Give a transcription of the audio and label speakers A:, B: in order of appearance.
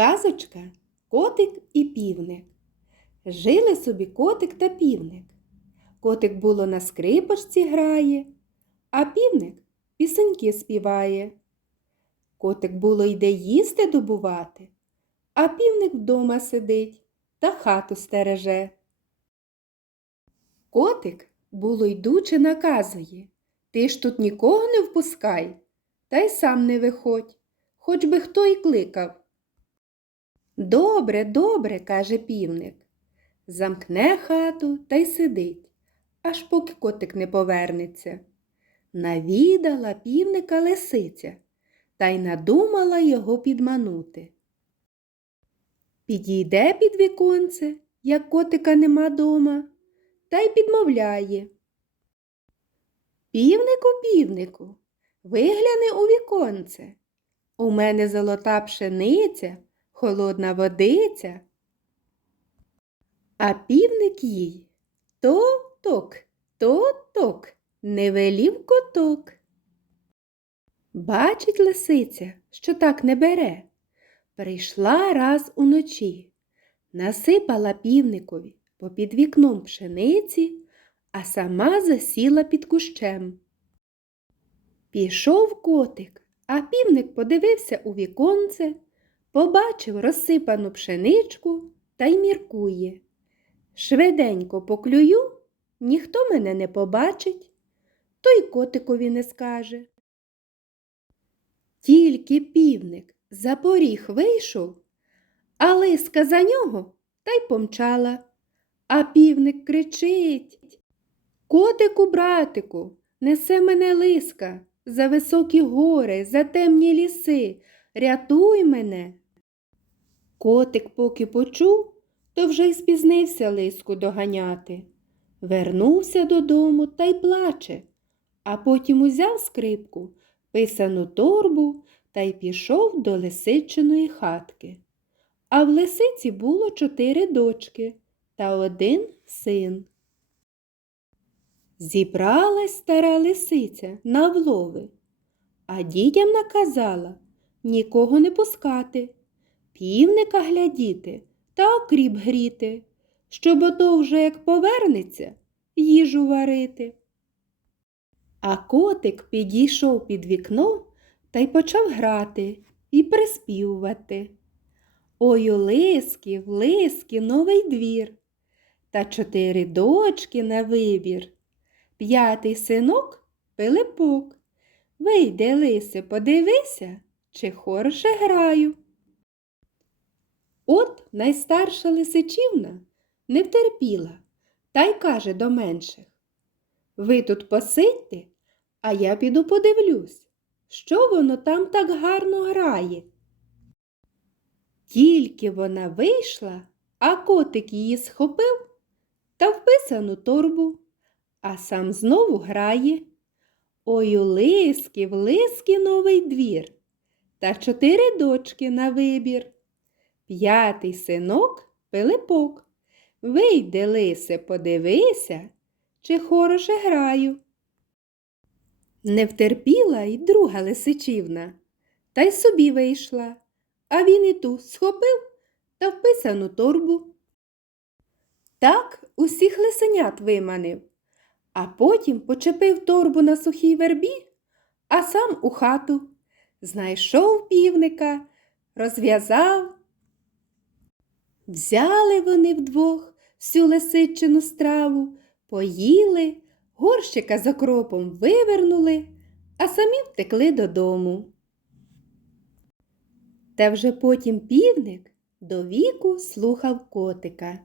A: Казочка Котик і півник. Жили собі котик та півник. Котик було на скрипочці грає, а півник пісеньки співає. Котик було йде їсти добувати, а півник вдома сидить та хату стереже. Котик, було йдучи, наказує Ти ж тут нікого не впускай, та й сам не виходь, хоч би хто й кликав. Добре, добре, каже півник. Замкне хату та й сидить, аж поки котик не повернеться. Навідала півника лисиця та й надумала його підманути. Підійде під віконце, як котика нема дома, та й підмовляє. Півнику, півнику, вигляни у віконце. У мене золота пшениця, холодна водиця. А півник їй то-ток, то-ток, не велів коток. Бачить лисиця, що так не бере. Прийшла раз уночі, насипала півникові попід вікном пшениці, а сама засіла під кущем. Пішов котик, а півник подивився у віконце, побачив розсипану пшеничку та й міркує. Швиденько поклюю, ніхто мене не побачить, то й котикові не скаже. Тільки півник за поріг вийшов, а лиска за нього та й помчала. А півник кричить Котику, братику, несе мене лиска за високі гори, за темні ліси, рятуй мене. Котик поки почув, то вже й спізнився лиску доганяти. Вернувся додому та й плаче, а потім узяв скрипку, писану торбу та й пішов до лисичиної хатки. А в лисиці було чотири дочки та один син. Зібралась стара лисиця на влови, а дітям наказала нікого не пускати, півника глядіти та окріп гріти, щоб ото вже як повернеться, їжу варити. А котик підійшов під вікно та й почав грати і приспівувати. Ой у лиски, в лиски новий двір, та чотири дочки на вибір. П'ятий синок Пилипок. Вийди, лисе, подивися, чи хороше граю. От найстарша лисичівна не втерпіла та й каже до менших Ви тут посидьте, а я піду подивлюсь, що воно там так гарно грає. Тільки вона вийшла, а котик її схопив та в писану торбу, а сам знову грає. Ой у лиски, в лиски новий двір, та чотири дочки на вибір. П'ятий синок Пилипок. Вийди, лисе, подивися, чи хороше граю. Не втерпіла й друга лисичівна, та й собі вийшла, а він і ту схопив та в писану торбу. Так усіх лисенят виманив, а потім почепив торбу на сухій вербі, а сам у хату. Знайшов півника, розв'язав. Взяли вони вдвох всю лисичину страву, поїли, горщика з окропом вивернули, а самі втекли додому. Та вже потім півник до віку слухав котика.